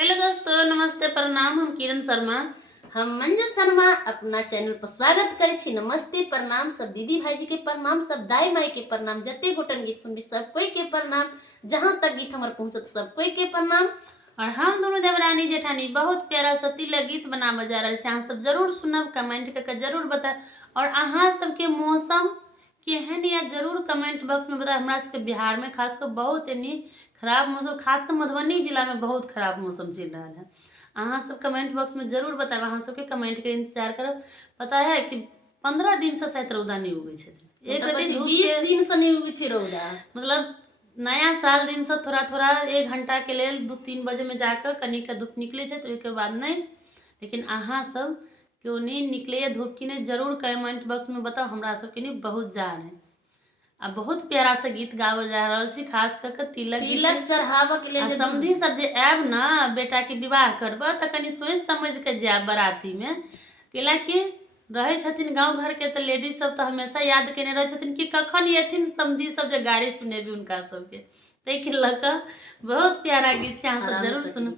Hello दोस्तों, नमस्ते, प्रणाम। हम किरण शर्मा, हम मंजू शर्मा अपना चैनल पर स्वागत करे छी। नमस्ते, प्रणाम। सब दीदी भाई जी के प्रणाम, सब दाई माई के प्रणाम, जते गोटन गीत सुनबी सब कोई के प्रणाम। जहाँ तक गीत हमारे पहुंचत सब कोई के प्रणाम। और हम दोनों देवरानी जेठानी बहुत प्यारा सतीला गीत बना बजा रहा है। सब जरूर सुनब, कमेंट करके जरूर बता। और अहाँ सबके मौसम केहन या जरूर कमेंट बॉक्स में बता। हमारा सबके बिहार में खासकर बहुत यानी खराब मौसम, खासकर मधुबनी जिला में बहुत खराब मौसम चल रहा है। अहाँ सब कमेंट बॉक्स में जरूर बताब। अहाँ सबके कमेंट के इंतजार करब। पता है कि 15 दिन से शायद रौदा नहीं उगे छथिन। एक 20 दिन से नहीं उगे रौदा। मतलब नया साल दिन से थोड़ा थोड़ा 1 घंटा के लिए 2-3 बजे में जाकर कनी का धूप निकले तो एक बाद नहीं। लेकिन अहाँ सब क्यों नहीं निकले धूप की नहीं जरूर कमेंट बॉक्स में बताओ। हमरा सब के नहीं बहुत जान है। अब बहुत प्यारा सा गीत गावल जा रहा है, खास करके तिलक चढ़ावा के लिए। समधी सब जे आब ना बेटा के विवाह करब तो कनी सोच समझ के जाए बराती में। कि रहे छथिन गांव घर के तो लेडीज सब तो हमेशा याद केने रहे छथिन कि कखन एथिन समधी सब जे गाड़ी सुनेबी उनका सबके। तैके लक बहुत प्यारा गीत छै, अहाँ सब जरूर सुनो।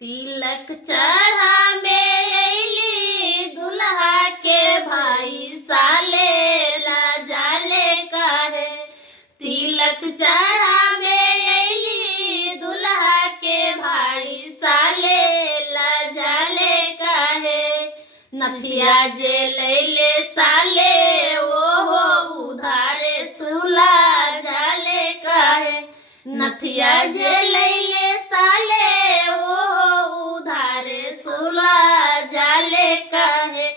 तिलक चढ़ाबे अइली दुल्हा के भाई साले ला जाले काहे। तिलक चढ़ाबे अइली दुल्हा के भाई साले ला जाले काहे। नथिया जे लैले साले ओहो उधारे सुला जाले काहे। नथिया जे लैले साले ओहो उधारे सुला जाले काहे।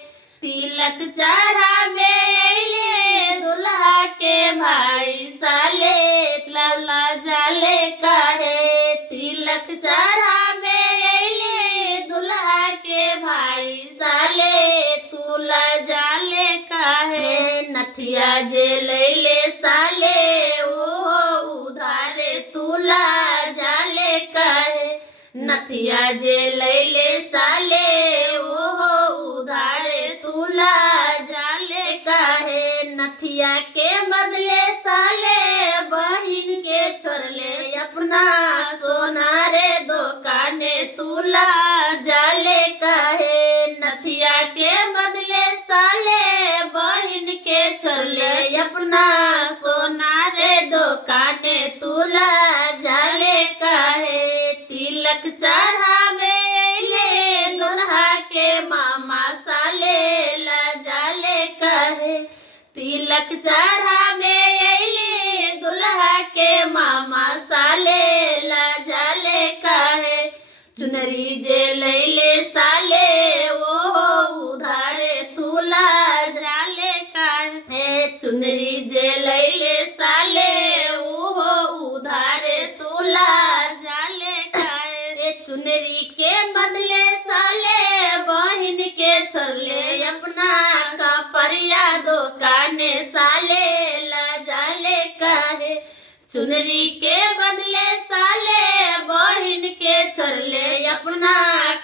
तिलक चढ़ाबे अइले दुल्हा के भाई साले ला जाले काहे। तिलक चढ़ाबे अइले दुल्हा के भाई साले तुला जाले काहे। नथिया जे लैले साले ओहो उधारे तुला जाले काहे। नथिया जे लैले साले ओहो उधारे तुला जाले काहे। नथिया के बदले साले बहिन के छोड़ले अपना सोना रे दुकाने तुला जाले काहे। नथिया के बदले साले बहिन के छोड़ले अपना सोना रे दुकाने तुला जाले काहे। तिलक चढ़ाबे अइले दुल्हा के मामा साले ला जाले काहे। तिलक चढ़ाबे अइले दुल्हा के मामा साले ला जाले काहे। चुनरी जे लैले साले ओहो उधारे तुला जाले काहे। चुनरी जे लैले साले ओहो उधारे तुला जाले काहे। चुनरी के बदले साले बहिन के छोड़ले अपना कपड़िया दुकाने साले ला जाले काहे। चुनरी के बदले साले बहिन के छोड़ले अपना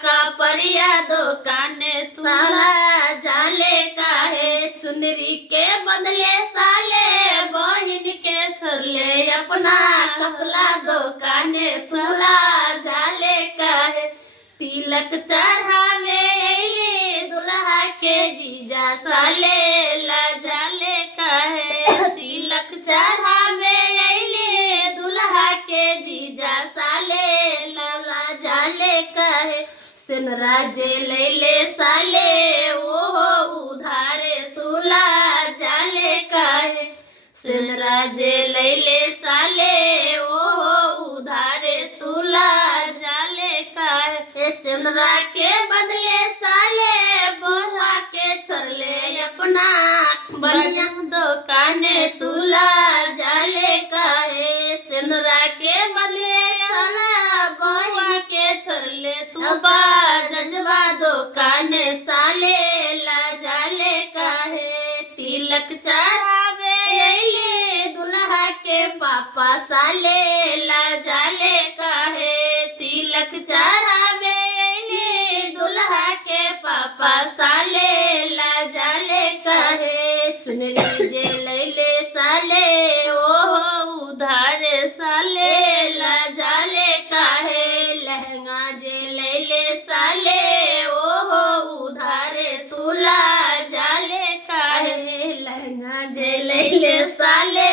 कपड़िया दुकाने साला जाले काहे। चुनरी के बदले साले बहिन के छोड़ले अपना कसला दुकाने साला जाले काहे। तिलक चढ़ाबे अइले दुल्हा के जीजा साले ला जाले काहे। तिलक चढ़ाबे अइले दुल्हा के जीजा साले ला जाले काहे। सिनरा जे लैले साले ओहो उधारे तुला जाले काहे। सिनरा जे लैले साले ओहो उधारे तुला जाले काहे। सिनरा के बदले साले बहुआ के छोड़ले अपना बढ़िया दुकाने तुला जाले काहे। सिनरा के बदले साला बहिन के छोड़ले तू जजवा दुकाने साले ला जाले काहे। तिलक चढ़ाबे अइले दुल्हा के पापा साले ला जाले काहे। तिलक चढ़ाबे अइले दुल्हा के पापा साले ला जाले काहे। चुनरी जे लैले साले ओहो उधारे साले ला जाले काहे। लहंगा जे खेले ले साले